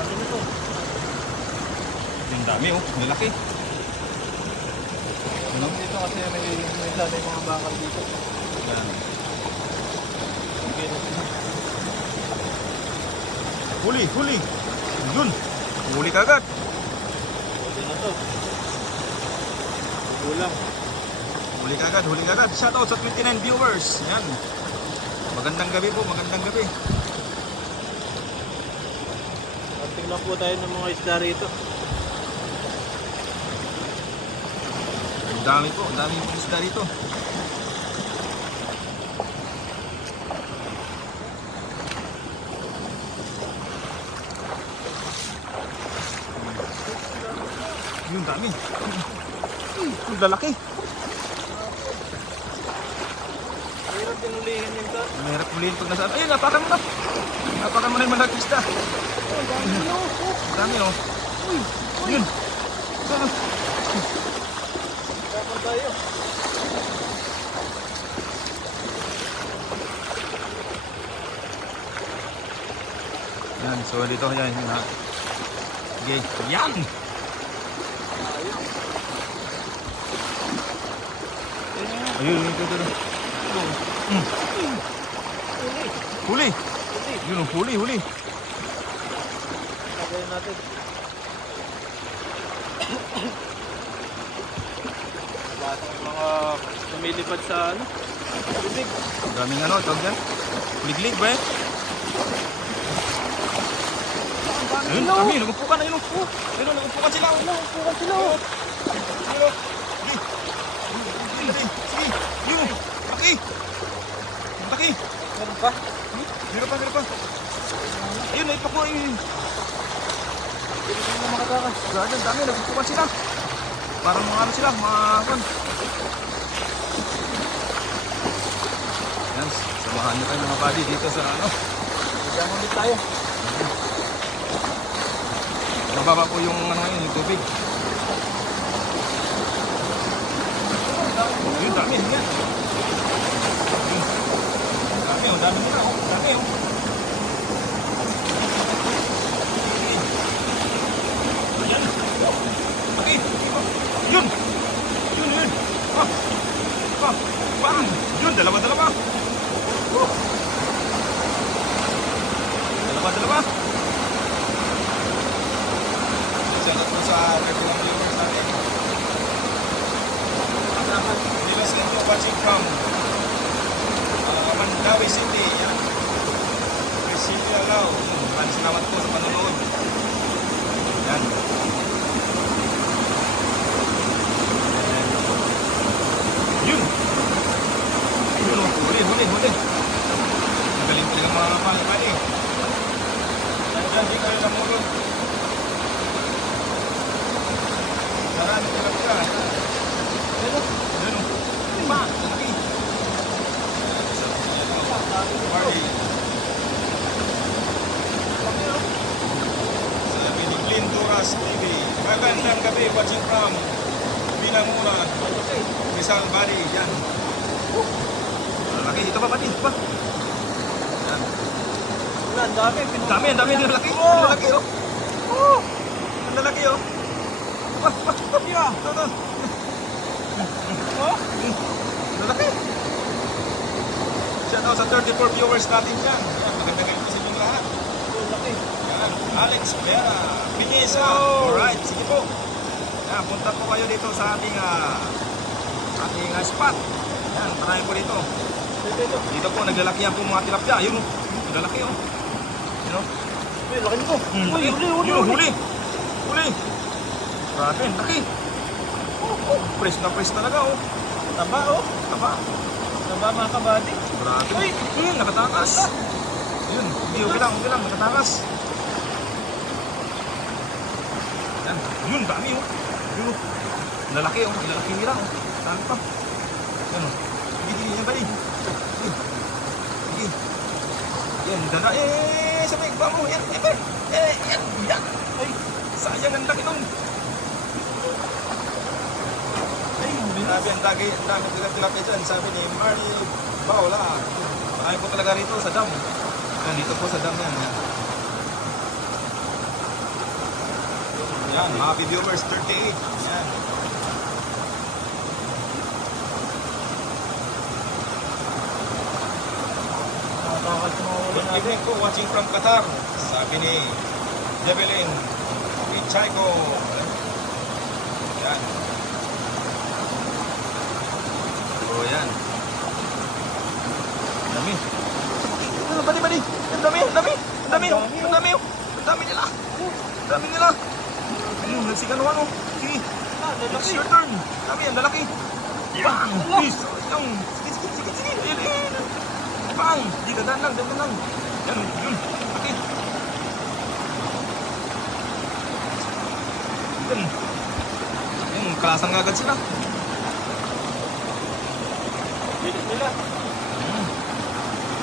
Dami na to. Yung dami oh, malaki. Ano? Dito kasi may sana yung mga bakal dito. Yan. Okay na. Huli, huli. Yun. Huli kagad. Okay na to. Kulang. Huli kagad, huli kagad. Shoutout sa 29 viewers. Yan. Magandang gabi po, magandang gabi. Konting lang po tayo ng mga isda rito. Ang dami po, ang dami pong isda rito. Yung dami. Ang lalaki. Mahirap din ulihin yung to. Mahirap ulihin pag nasa... Ayun, napakan mo na. Napakan mo na yung malaki isda. Oh, dami na oh. Ang dami oh. Yun. Kapag tayo. Yan, so dito yan. Yun, ha. Sige, yan! Ayun, ito. Huli! Yun, huli. Lagayin natin. Lahat ng mga lumilipad sa ano. Bibig. Ang daming ano, tawag yan. Liglig ba eh? Ayun, kami, nagupukan na yun. Ayun, nagupukan sila. Nagupukan sila oh. Sige, yun. Laki. Laki. Meron pa? Meron pa. Ayun, naipak ko. Hindi na makatakas. Grabe, ang dami, nagupukan sila. Parang mga ano sila, mga kan. Yan, samahan nyo kayo mga buddy dito sa ano. Diyan ulit tayo. Mababa po yung ano ngayon, yung tubig. Yun, dami. Yan. Dami nila. Dami. Ayan. Okay. Yun. Bang. Yun, dalawa. Dalawa. Salamat po sa regular viewers natin. Nila sa inyo watching from Mandawi City. Yan. City Alao. Maraming salamat po sa panonood. Yan. Yun. Huli. Magaling talaga mga pali-pali. Nandiyan, di kayo namulog. Marami talaga. Yun. Pa, laki. Party. Sa Pinigling Turas TV. Magandang gabi, watching from Binangunan, Rizal Valley. Yan. Laki, ito pa pati. Ito pa. Yan. Wala, ang dami. Ang dami ng lalaki. Ang lalaki oh. Ang lalaki oh. Yeah. Ito. Oh? Lalaki. Shout out sa 34 viewers natin dyan. Yan, maganda kayo sa inyong lahat. Laki. Yan, Alex Vera, Pinesa. Alright, sige po. Yan, punta po kayo dito sa ating spot. Yan, marami po dito. Dito po, naglalakihan po mga tilapia. Ayun, naglalaki oh. Yun oh. Uy, laki nito. Huli. Grabe, laki. Press na press talaga oh. Taba oh. Taba. Taba mga kabady. Grabe. Nakatakas. Yun, hindi, okay lang, nakatakas. Yan, yun, dami oh. Yun oh. Lalaki oh, lalaki nila oh. Dami pa. Yan oh. Sige, yan bali. Sige. Yan, dala. Sabay, bango. Yan. Ay, sayang ang laki nun. Ay, binabi ang dami tilapia dyan. Sabi ni Marley Paula. Marami po talaga rito sa dam. Yan, dito po sa dam yan. Yan, happy viewers, 38. Yan. Nakakal sa mga huli Good natin. evening po, watching from Qatar. Sabi ni Javelin Pichayko. Yan. So, yan. Ang dami. Ano, bali. Ang dami. Ang dami nila. Ang dami nila. Ayun, nagsigano ano. Sige. It's your turn. Ang lalaki. Bang! Please. Sige. Ayun. Bang! Di, dandan lang. Yan, yun. Okay. Yan. Yung kalasang agad sila. Bilis nila.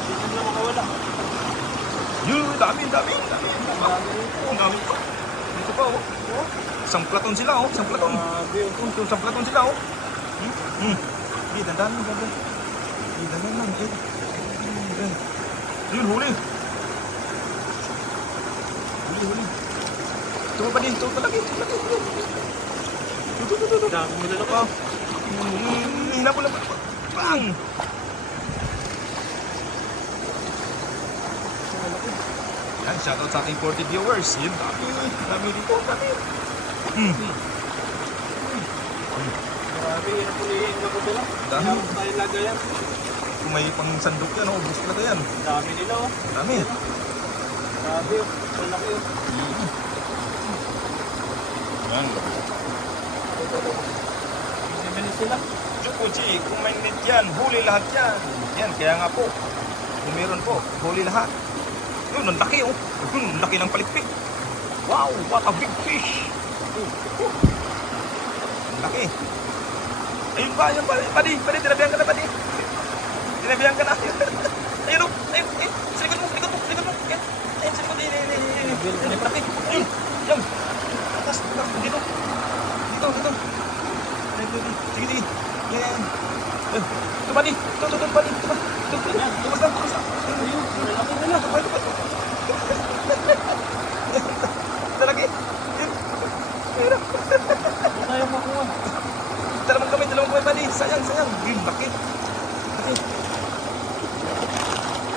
Hindi nila makawala. Yun, dami. Ang dami pa. Dito pa, oh. Isang platon sila, oh. Isang platon. Isang platon sila, oh. Di, dandan lang. Yun, huli. Ito pa din, ito lagi. Ito. Dami mo nila pa. Hinapon. Bang! Yan, shoutout sa aking 40 viewers. Yun, dami dito, dami. Grabe, hirap ulihin na ko sila. Dami. Kaya tayo lagayan. Kung may pang sandok yan, ubus talaga yan. Dami nila oh. Dami. Grabe oh. Malaki oh. Yan. Bilis sila. Chukuchi, kung may net yan, huli lahat yan. Yan, kaya nga po. Kung meron po, huli lahat. Yun, ang laki oh. Yun, ang laki ng palikpik. Wow, what a big fish. Ang laki. Ayun ba, padi, tinabihan ka na, padi. Tinabihan ka na. Ayun oh, ayun. Sa likod mo. Yan. Ayun, sa likod. Ayun, pati. Ayun, yan. Atas, dito. Sige. Yan. Ito, padi. Ito, padi. Tumas lang. Ayun, malaki nila. Talagi. Hirap. Hindi tayo makuha. Dalawang kamay, padi. Sayang. Yun, laki.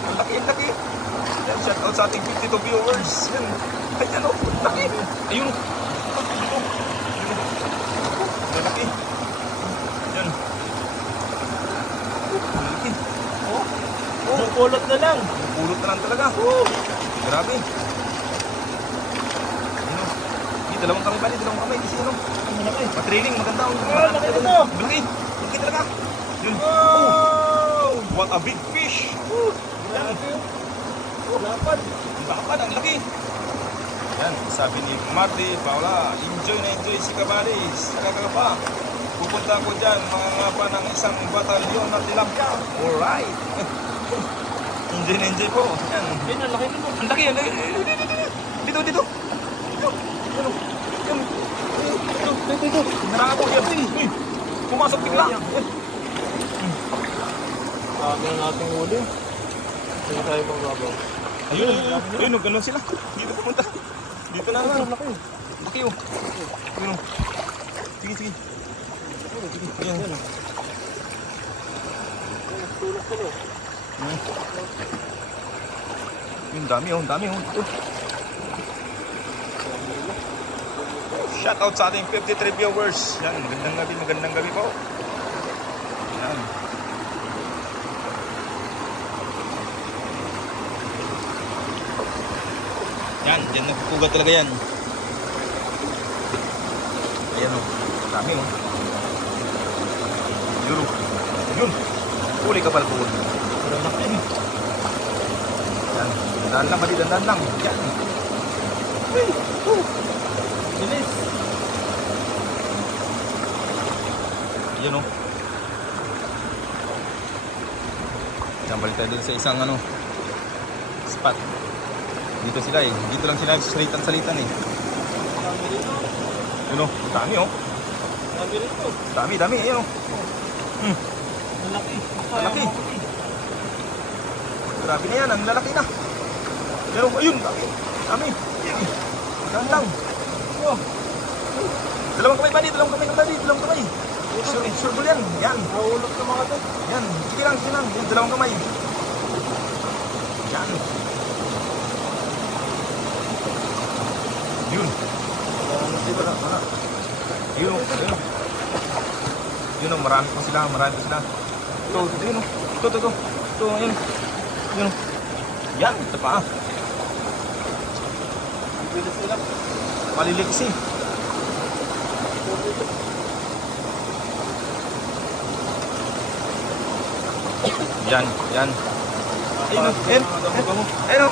Ang laki. Yan, shoutout sa ating 52 viewers. Yan. Ayan, oh. Laki. Ayun. Ang laki. Yan. Ang laki. Oh, kulot na lang. Pulot na lang talaga. Grabe. Ayun, oh. Hindi, dalawang kamay. Kasi ano, Malaki. patrailing, maganda. Laki nito. Laki talaga. Yun. Wow! What a big fish. Malaki oh. Lapad. Bakit ang laki. Yan, sabi ni Marty Paula, enjoy si Cabalis. Kakapa. Pupunta ko dyan, mga ngapa ng isang batalyon na tilapia. Alright. Enjoy po. Yan. Ayun, ang laki nito. Ang laki. Dito. Dito. Nakakapog yan. Uy, pumasok bigla. Dami na nating huli. Hindi tayo pagbabaw. Ayun, ganun sila. Dito pumunta. Dito na naman. Laki. Laki oh. Ayun. Sige. Ayan. Tulog sila. Yung dami oh. Shout out sa ating 53 viewers. Yan, magandang gabi po. Yan. Yan nagpupugat talaga yan. Ayan oh. Dami oh. Yun. Huli ka pala po. Yan. Dandan lang. Yan. Bilis. Yan oh. Yan, balik tayo dun sa isang spot. Dito sila eh. Dito lang sila salitan eh. Dami rito. Yun oh. Dami oh. Dami rito. Dami. Ayan oh. Malaki. Malaki. Grabe na yan. Ang lalaki na. Pero ayun. Dami. Yan. Yan lang. Oh. Dalawang kamay, buddy. Dalawang kamay, buddy. Dalawang kamay. Sure, sure ball yan. Yan. Nahulog na mga to. Yan. Sige lang, sige lang. Yan, dalawang kamay. Yan. Yun. Wala. Yun. Yun. Yun, marami pa sila. Marami pa sila. Ito, yun. Ito. Ito, yun. Yun. Yan, ito pa. Bilis nila. Malilit kasi. Yan, yan. Ayun, ayun. Ayun,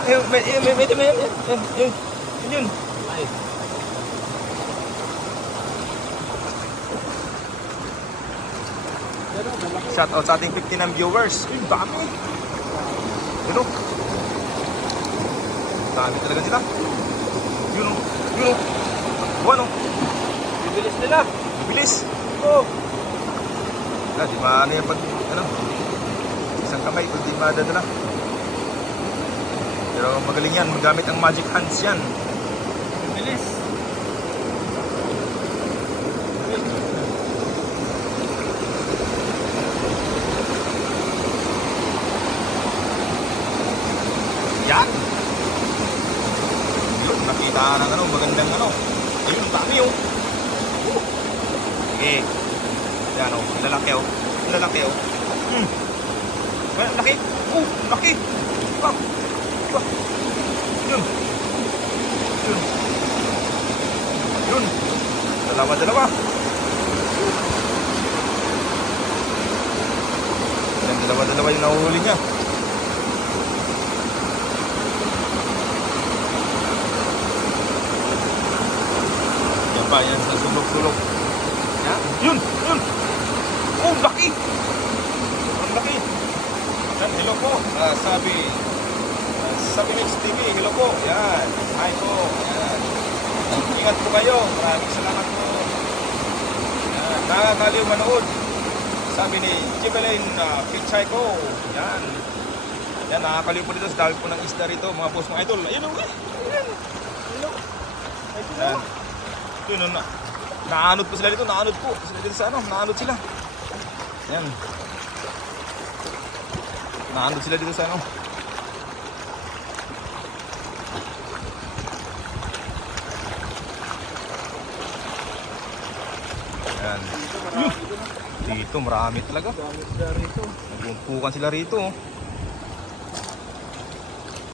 ayun. Yun. Ay. Shout out sa ating 59 viewers. Uy, dami. Yun o. Dami talaga sila. Yun o. Yun o. Buwan o. Bilis nila. Bilis. Oh. Wala, di maano yan pag, ano, isang kamay, kung di madadala. Pero magaling yan, magamit ang magic hands yan. Bilis. Yan. Yun, nakita ng ano, magandang ano. Ayun, dami oh. Okay. Yan oh, lalaki oh. Lalaki oh. Laki. Laki. Wow. Wow. Yun. Yun. Yun. Dalawa. Yan, dalawa yung nahuhuli niya. Yan pa, yan sa sulok-sulok. Yan. Yun. Oh, laki. Ang laki. Yan, hello po. Sabi Mix TV, hello po. Yan. Hi po. Yan. Ingat po kayo. Maraming salamat po. Yan. Nakakaliw manood. Sabi ni Jivelin Pichay ko. Yan. Yan, nakakaliw po dito. Dahil po ng isda rito. Mga boss, mga idol. Ayun o. Ayun. Yan. Ito na. Naanod po sila dito. Naanod po. Sila dito sa ano. Naanod sila. Yan. Naanod sila dito sa ano. Yan. Dito marami talaga. Dami sila rito. Nagumpukan sila rito.